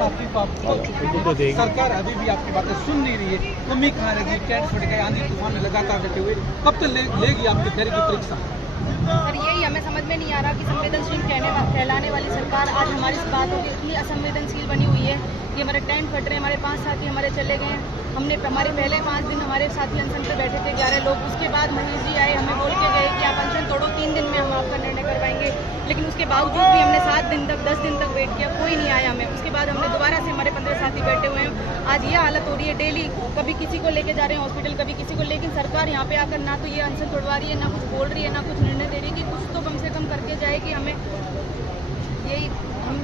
साथी को आप छोड़ चुके हैं, सरकार अभी भी आपकी बातें सुन नहीं रही है, कमी कहाँ रहेगी? टेंट फट गए, आंधी तूफान में लगातार बैठे हुए, कब तक लेगी आपके धैर्य की परीक्षा? सर यही हमें समझ में नहीं आ रहा कि संवेदनशील कहलाने वाली सरकार आज हमारी इस बातों की इतनी असंवेदनशील बनी हुई है कि हमारे टेंट फट रहे हैं, हमारे 5 साथी हमारे चले गए हैं। हमारे पहले 5 दिन हमारे साथी अनशन पे बैठे थे 11 लोग, उसके बाद महेश जी आए, हमें बोल के गए कि आप अनशन तोड़ो, 3 दिन में हम आपका निर्णय करवाएंगे, लेकिन उसके बावजूद भी हमने 7 दिन तक 10 दिन तक वेट किया, कोई नहीं आया हमें। उसके बाद हमने दोबारा से हमारे 15 साथी बैठे हुए हैं। आज ये हालत हो रही है, डेली कभी किसी को लेके जा रहे हैं हॉस्पिटल, कभी किसी को, लेकिन सरकार यहाँ पे आकर ना तो ये अनशन तोड़वा रही है, ना कुछ बोल रही है, ना कुछ निर्णय दे रही है कि कुछ तो कम से कम करके जाए कि हम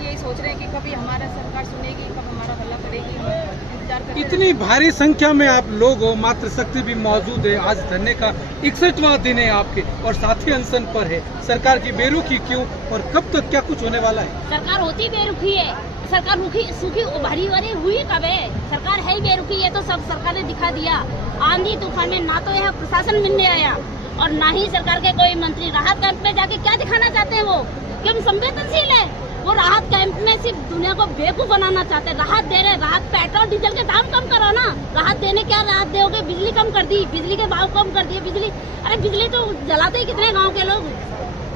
यही सोच रहे हैं कि कभी हमारा सरकार सुनेगी, कब हमारा भला करेगी, हम इंतजार कर रहे हैं। इतनी भारी संख्या में आप लोग हो, मात्र शक्ति भी मौजूद है, आज धरने का 61वां दिन है आपके और साथी अनशन पर है। सरकार की बेरुखी क्यों और कब तक क्या कुछ होने वाला है? सरकार होती बेरुखी है, सरकार सूखी उभारी वाली हुई कब है? सरकार है ही बेरुखी है, तो सब सरकार ने दिखा दिया। आंधी तूफान में ना तो यहाँ प्रशासन मिलने आया और ना ही सरकार के कोई मंत्री राहत कैंप में जाके क्या दिखाना चाहते हैं वो कि हम संवेदनशील है। वो राहत कैंप में सिर्फ दुनिया को बेवकूफ बनाना चाहते हैं। राहत दे रहे, राहत पेट्रोल डीजल के दाम कम करो ना। राहत देने क्या राहत दोगे? बिजली कम कर दी, बिजली के भाव कम कर दिए। अरे बिजली तो जलाते ही कितने गाँव के लोग।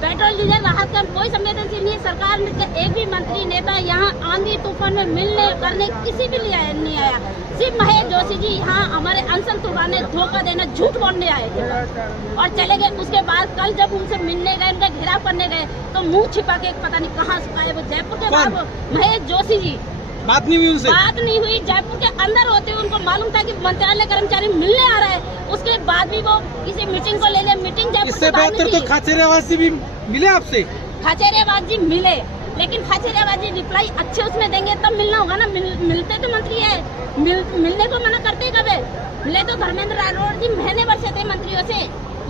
पेट्रोल डीजल राहत का कोई संवेदनशील नहीं है। सरकार ने एक भी मंत्री नेता यहाँ आंधी तूफान में मिलने करने किसी भी लिए नहीं आया। सिर्फ महेश जोशी जी यहाँ हमारे अनशन तोड़वाने, धोखा देने, झूठ बोलने आए थे और चले गए। उसके बाद कल जब उनसे मिलने गए, उनका घेराव करने गए तो मुंह छिपा के पता नहीं कहाँ से आए वो जयपुर के बाहर। महेश जोशी जी बात नहीं हुई उनसे? बात नहीं हुई। जयपुर के अंदर होते हुए उनको मालूम था कि मंत्रालय कर्मचारी मिलने आ रहा है। उसके बाद भी वो किसी मीटिंग को ले ले, मीटिंग जयपुर इससे बेहतर तो खाचरियावासी भी मिले आपसे। खाचरियावास जी मिले, लेकिन खाचरियावास जी रिप्लाई अच्छे उसमें देंगे तब मिलना होगा ना। मिलते तो मंत्री है, मिलने को मना करते कब है? मिले तो धर्मेंद्र राठौड़ जी महीने भर से थे मंत्रियों से,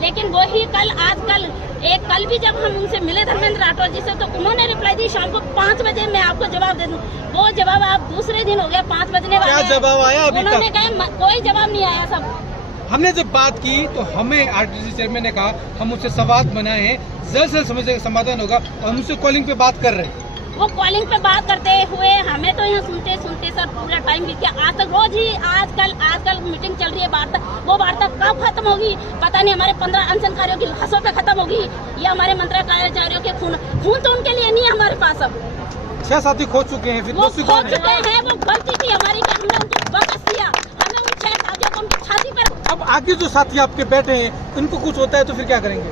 लेकिन वो ही कल भी जब हम उनसे मिले धर्मेंद्र राठौड़ जी से तो उन्होंने रिप्लाई दी शाम को 5 बजे मैं आपको जवाब दे दूं। वो जवाब आप दूसरे दिन हो गया, 5 बजने वाले। क्या जवाब आया अभी तक? उन्होंने कहा कोई जवाब नहीं आया। सब हमने जब बात की तो हमें आरटीसी चेयरमैन ने कहा हम उससे संवाद बनाए हैं, जल्द से समस्या का समाधान होगा और हम उससे कॉलिंग पे बात कर रहे हैं। वो कॉलिंग पे बात करते हुए हमें तो यहाँ सुनते सर पूरा टाइम बीत गया। आज तक रोज ही आजकल मीटिंग चल रही है, वार्ता। वो वार्ता कब खत्म होगी पता नहीं। हमारे 15 अनशनकारियों की हंसों पे खत्म होगी या हमारे मंत्रालयों के खून तो उनके लिए नहीं है हमारे पास। अब 6 साथी खो चुके हैं, फिर वो खो चुके हैं। वो गलती थी हमारी कि हमने उनको वापस दिया। हमें उन 6 साथियों को उनकी छाती पर। अब आगे जो साथी आपके बैठे हैं उनको कुछ होता है तो फिर क्या करेंगे?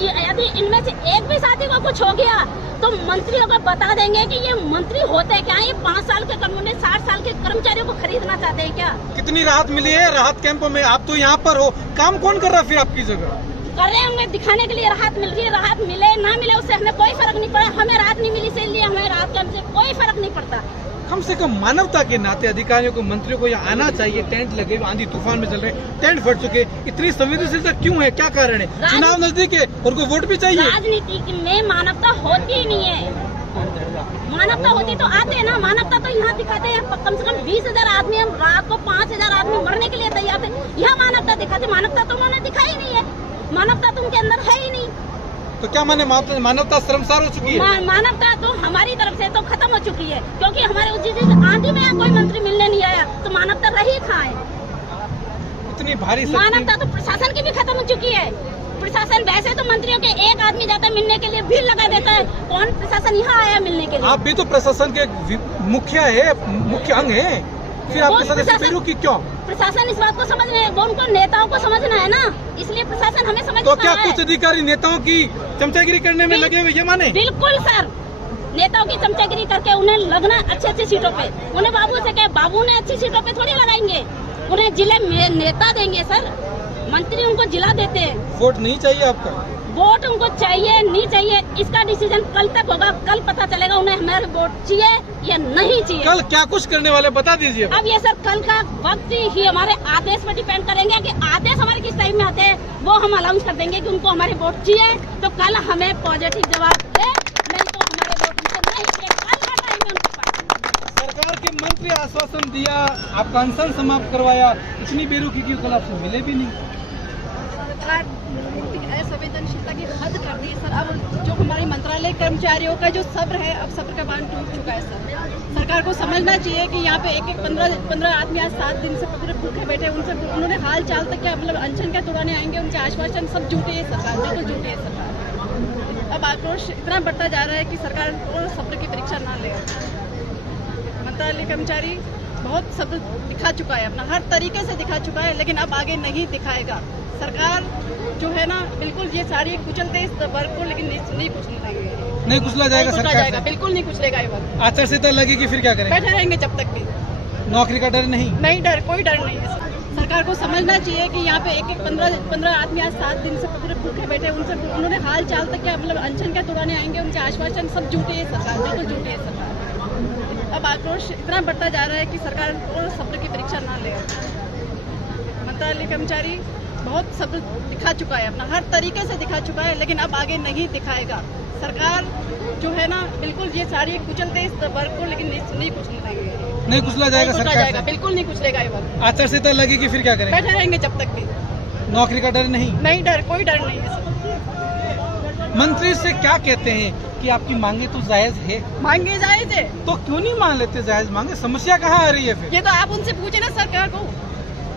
यदि इनमें से एक भी साथी को कुछ हो गया तो मंत्रियों को बता देंगे कि ये मंत्री होते क्या? ये 5 साल के कर्मचारी 60 साल के कर्मचारियों को खरीदना चाहते हैं क्या? कितनी राहत मिली है राहत कैंपों में? आप तो यहाँ पर हो, काम कौन कर रहा है फिर आपकी जगह? कर रहे हैं, हमें दिखाने के लिए राहत मिल रही है। राहत मिले ना मिले उससे हमें कोई फर्क नहीं पड़ा। हमें राहत नहीं मिली इसलिए हमें राहत कैंप से कोई फर्क नहीं पड़ता। कम से कम मानवता के नाते अधिकारियों को, मंत्रियों को यहाँ आना चाहिए। टेंट लगे, आंधी तूफान में चल रहे, टेंट फट चुके, इतनी संवेदनशीलता क्यों है? क्या कारण है? चुनाव नजदीक है, उनको वोट भी चाहिए। राजनीति में मानवता होती ही नहीं है। मानवता होती तो आते ना। मानवता तो यहाँ दिखाते हैं। कम से कम 20,000 आदमी, हम रात को 5,000 आदमी मरने के लिए तैयार थे। यहाँ मानवता दिखाते, मानवता तो उन्होंने दिखाई नहीं है। मानवता तो उनके अंदर है ही नहीं। तो क्या माने मानवता शर्मसार हो चुकी है? मानवता तो हमारी तरफ से तो खत्म हो चुकी है, क्योंकि हमारे जिस आंधी में कोई मंत्री मिलने नहीं आया तो मानवता रही कहाँ है? इतनी भारी मानवता तो प्रशासन की भी खत्म हो चुकी है। प्रशासन वैसे तो मंत्रियों के एक आदमी जाता है मिलने के लिए, भीड़ लगा देता है। कौन प्रशासन यहाँ आया मिलने के लिए? आप भी तो प्रशासन के मुखिया है, मुख्य अंग है, फिर आपके साथ बेरुखी क्यों? प्रशासन इस बात को समझ रहे हैं, वो उनको नेताओं को समझना है ना, इसलिए प्रशासन हमें समझ। तो क्या कुछ अधिकारी नेताओं की चमचागिरी करने में लगे हुए ये माने? बिल्कुल सर, नेताओं की चमचागिरी करके उन्हें लगना अच्छी सीटों पे। उन्हें बाबू से कहे, बाबू ने अच्छी सीटों पे थोड़ी लगाएंगे, उन्हें जिले में नेता देंगे सर। मंत्री उनको जिला देते हैं। वोट नहीं चाहिए आपका? वोट उनको चाहिए नहीं चाहिए इसका डिसीजन कल तक होगा। कल पता चलेगा उन्हें हमारे वोट चाहिए या नहीं चाहिए। कल क्या कुछ करने वाले बता दीजिए। अब ये सर कल का वक्त ही हमारे आदेश पर डिपेंड करेंगे कि आदेश हमारे किस टाइम में आते हैं, वो हम अनाउंस कर देंगे कि उनको हमारे वोट चाहिए। तो कल हमें पॉजिटिव जवाब दे, नहीं तो हमारे वोट उनको नहीं चाहिए। कल का टाइम है उनके पास। सरकार के मंत्री आश्वासन दिया, आपका अनशन समाप्त करवाया, इतनी बेरुखी क्यों? कल आपसे मिले भी नहीं। असंवेदनशीलता की हद कर दी है सर। अब जो हमारे मंत्रालय कर्मचारियों का जो सब्र है, अब सब्र का बांध टूट चुका है सर। सरकार को समझना चाहिए कि यहाँ पे एक 15 आदमी आज 7 दिन से पूरे भूखे बैठे, उनसे उन्होंने हाल चाल तक क्या मतलब अनशन क्या तोड़ाने आएंगे, उनके आश्वासन सब झूठे है सरकार, बिल्कुल झूठी है सरकार। अब आक्रोश इतना बढ़ता जा रहा है कि सरकार और सब्र की परीक्षा ना ले। मंत्रालय कर्मचारी बहुत सब्र दिखा चुका है, अपना हर तरीके से दिखा चुका है, लेकिन अब आगे नहीं दिखाएगा। सरकार जो है ना बिल्कुल ये सारी कुचलते इस वर्ग को, लेकिन नहीं कुचलने लगेगा, नहीं कुचला जाएगा सरकार से? बिल्कुल नहीं कुचलेगा ये वर्ग। आचार संहिता लगेगी फिर क्या करेंगे? बैठे रहेंगे जब तक भी। नौकरी का डर नहीं? नहीं डर, कोई डर नहीं है। सरकार को समझना चाहिए कि यहाँ पे एक 15 आदमी आज 7 दिन से पूरे भूखे बैठे, उनसे उन्होंने हाल चाल तक क्या मतलब अनशन क्या तोड़ाने आएंगे, उनके आश्वासन सब झूठे है सरकार, बिल्कुल झूठी है सरकार। अब आक्रोश इतना बढ़ता जा रहा है कि सरकार और सब्र की परीक्षा ना ले। मंत्रालय कर्मचारी बहुत सब्र दिखा चुका है, अपना हर तरीके से दिखा चुका है, लेकिन अब आगे नहीं दिखाएगा। सरकार जो है ना बिल्कुल ये सारी कुचलते इस वर्ग को, लेकिन नहीं कुचलने लगेगा, नहीं कुचला जाएगा सरकार से? बिल्कुल नहीं कुचलेगा ये वर्ग। आचार संहिता लगेगी फिर क्या करेंगे? बैठे रहेंगे जब तक भी। नौकरी का डर नहीं? नहीं डर, कोई डर नहीं है। मंत्री से क्या कहते हैं कि आपकी मांगे तो जायज है? मांगे जायज है तो क्यों नहीं मान लेते जायज मांगे? समस्या कहाँ आ रही है फिर? ये तो आप उनसे पूछे ना सरकार को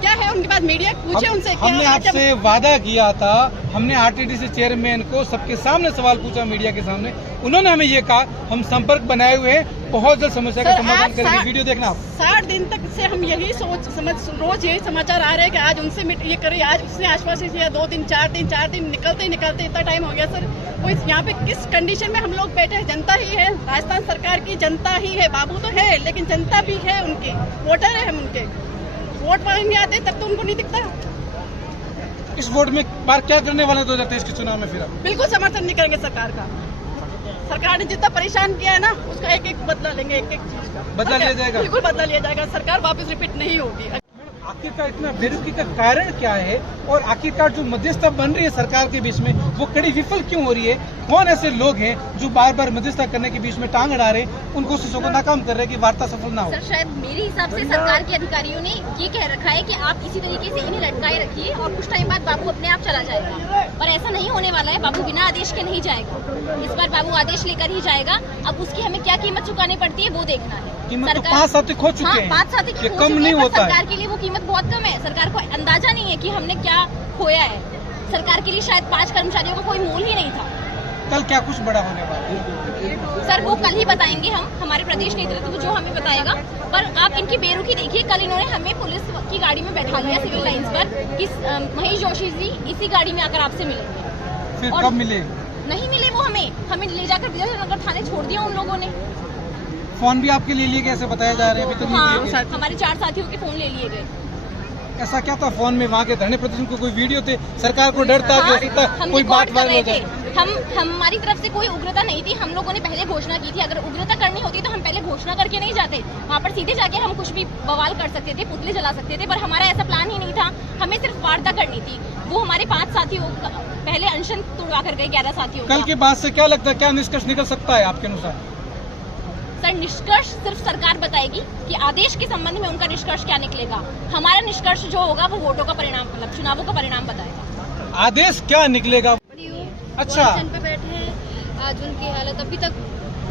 क्या है उनके पास, मीडिया पूछे उनसे क्या हमने है। आपसे वादा किया था, हमने आरटीडीसी चेयरमैन को सबके सामने सवाल पूछा, मीडिया के सामने, उन्होंने हमें ये कहा हम संपर्क बनाए हुए हैं, बहुत जल्द समस्या का समाधान करेंगे। वीडियो देखना आप। 60 दिन तक से हम यही रोज यही समाचार आ रहे हैं कि आज उनसे ये करिए, आज उसने आश्वासन किया, 2 दिन 4 दिन निकलते इतना टाइम हो गया सर। वो यहाँ पे किस कंडीशन में हम लोग बैठे हैं? जनता ही है, राजस्थान सरकार की जनता ही है, बाबू तो है लेकिन जनता भी है, उनके वोटर है, हम उनके वोट मांगने आते तब तो उनको नहीं दिखता। इस वोट में बार क्या करने वाले 2023 के चुनाव में? फिर आप बिल्कुल समर्थन नहीं करेंगे सरकार का। सरकार ने जितना परेशान किया है ना, उसका एक बदला लेंगे, एक चीज का बदला लिया जाएगा। बिल्कुल बदला लिया जाएगा, सरकार वापस रिपीट नहीं होगी। आखिरकार इतना बेरुखी का कारण क्या है, और आखिरकार जो मध्यस्थता बन रही है सरकार के बीच में वो कड़ी विफल क्यों हो रही है? कौन ऐसे लोग हैं जो बार बार मध्यस्थता करने के बीच में टांग अड़ा रहे हैं, उन कोशिशों को नाकाम कर रहे हैं कि वार्ता सफल ना हो? सर शायद मेरे हिसाब से सरकार के अधिकारियों ने ये कह रखा है कि आप इसी तरीके से इन्हें लटकाए रखिए और कुछ टाइम बाद बाबू अपने आप चला जाएगा, पर ऐसा नहीं होने वाला है। बाबू बिना आदेश के नहीं जाएगा, इस बार बाबू आदेश लेकर ही जाएगा। अब उसकी हमें क्या कीमत चुकानी पड़ती है वो देखना है। कीमत तो 5 साथी खो चुके हैं। 5 साथी ये कम नहीं होता है। सरकार के लिए वो कीमत बहुत कम है। सरकार को अंदाजा नहीं है कि हमने क्या खोया है। सरकार के लिए शायद 5 कर्मचारियों का कोई मोल ही नहीं था। कल क्या कुछ बड़ा होने वाला है? सर वो कल ही बताएंगे हम, हमारे प्रदेश नेतृत्व जो हमें बताएगा। पर आप इनकी बेरुखी देखिए, कल इन्होंने हमें पुलिस की गाड़ी में बैठा लिया सिविल लाइंस पर कि महेश जोशी जी इसी गाड़ी में आकर आपसे मिलेंगे। फिर और कब मिले? नहीं मिले वो, हमें ले जाकर विजयनगर थाने छोड़ दिया उन लोगों ने। फोन भी आपके ले लिए गए ऐसे बताया जा रहे हैं? अभी तो नहीं लिए गए। हमारे 4 साथियों के फोन ले लिए गए। ऐसा क्या था फोन में? वहाँ के धरने प्रदर्शन को कोई वीडियो थे? सरकार को डर था कि कोई बात वायरल हो जाए? हमारी तरफ से कोई उग्रता नहीं थी। हम लोगों ने पहले घोषणा की थी, अगर उग्रता करनी होती तो हम पहले घोषणा करके नहीं जाते। वहाँ पर सीधे जाके हम कुछ भी बवाल कर सकते थे, पुतले जला सकते थे, पर हमारा ऐसा प्लान ही नहीं था। हमें सिर्फ वार्ता करनी थी। वो हमारे 5 साथियों पहले अनशन तोड़वा कर गए, 11 साथियों। कल के बाद से क्या लगता है, क्या निष्कर्ष निकल सकता है आपके अनुसार? सर निष्कर्ष सिर्फ सरकार बताएगी कि आदेश के संबंध में उनका निष्कर्ष क्या निकलेगा। हमारा निष्कर्ष जो होगा वो वोटों का परिणाम, मतलब चुनावों का परिणाम बताएगा। आदेश क्या निकलेगा? अच्छा, पे बैठे हैं। आज उनकी हालत अभी तक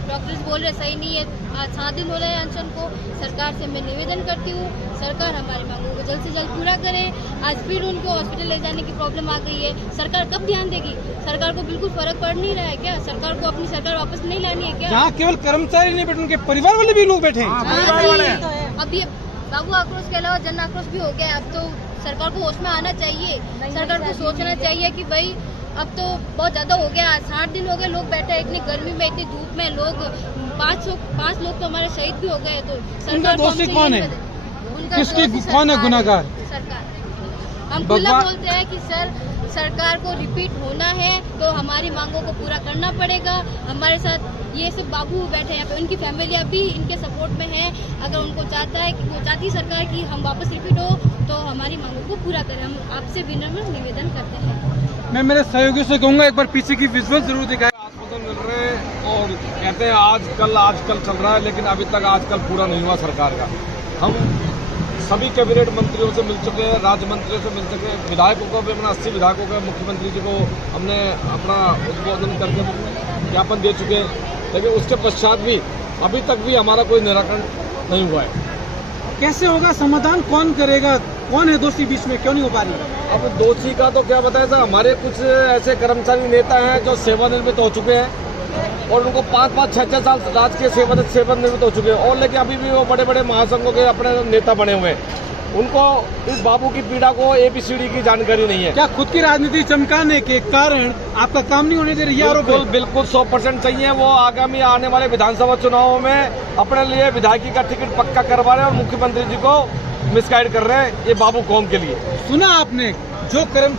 डॉक्टर्स बोल रहे सही नहीं है। आज 7 दिन हो रहे हैं अनशन को। सरकार से मैं निवेदन करती हूँ, सरकार हमारी मांगों को जल्द से जल्द पूरा करे। आज फिर उनको हॉस्पिटल ले जाने की प्रॉब्लम आ गई है। सरकार कब ध्यान देगी? सरकार को बिल्कुल फर्क पड़ नहीं रहा है क्या? सरकार को अपनी सरकार वापस नहीं लानी है क्या? यहाँ केवल कर्मचारी नहीं बैठे, उनके परिवार वाले भी लोग बैठे हैं। अब ये बाबू आक्रोश के अलावा जन आक्रोश भी हो गया। अब तो सरकार को होश में आना चाहिए। सरकार को सोचना चाहिए कि भाई अब तो बहुत ज्यादा हो गया। 60 दिन हो गए लोग बैठे, इतनी गर्मी में, इतनी धूप में। लोग 5 लोग तो हमारे शहीद भी हो गए। तो सरकार को दोषी कौन है? किसकी दोषी कौन है सरकार गुनाहगार? सरकार। हम खुला बोलते हैं कि सरकार को रिपीट होना है तो हमारी मांगों को पूरा करना पड़ेगा। हमारे साथ ये सब बाबू बैठे हैं, उनकी फैमिलियां भी इनके सपोर्ट में है। अगर उनको चाहता है कि वो चाहती सरकार की हम वापस रिपीट हो तो हमारी मांगों को पूरा करें। हम आपसे विनम्र निवेदन करते हैं। मैं मेरे सहयोगी से कहूँगा एक बार पीछे की विजुअल जरूर दिखाएं। आश्वासन मिल रहे हैं और कहते हैं आजकल चल रहा है, लेकिन अभी तक आजकल पूरा नहीं हुआ सरकार का। हम सभी कैबिनेट मंत्रियों से मिल चुके हैं, राज्य मंत्रियों से मिल चुके हैं, विधायकों को भी, अपना 80 विधायकों का मुख्यमंत्री जी को हमने अपना उद्बोधन करके ज्ञापन दे चुके हैं, लेकिन उसके पश्चात भी अभी तक भी हमारा कोई निराकरण नहीं हुआ है। कैसे होगा समाधान, कौन करेगा, कौन है दोषी बीच में, क्यों नहीं हो पा रही? अब दोषी का तो क्या बताया था, हमारे कुछ ऐसे कर्मचारी नेता हैं जो सेवानिवृत्त हो चुके हैं और उनको 5-5, 6-6 साल राजकीय सेवानिवृत्त हो चुके हैं, और लेकिन अभी भी वो बड़े बड़े महासंघों के अपने नेता बने हुए हैं। उनको इस बाबू की पीड़ा को ABCD की जानकारी नहीं है। क्या खुद की राजनीति चमकाने के कारण आपका काम नहीं होने दे रही? बिल्कुल बिल्कुल 100% चाहिए। वो आगामी आने वाले विधानसभा चुनावों में अपने लिए विधायकी का टिकट पक्का करवा रहे हैं और मुख्यमंत्री जी को मिसगाइड कर रहे हैं, ये बाबू कौम के लिए। सुना आपने, जो कर्मचारी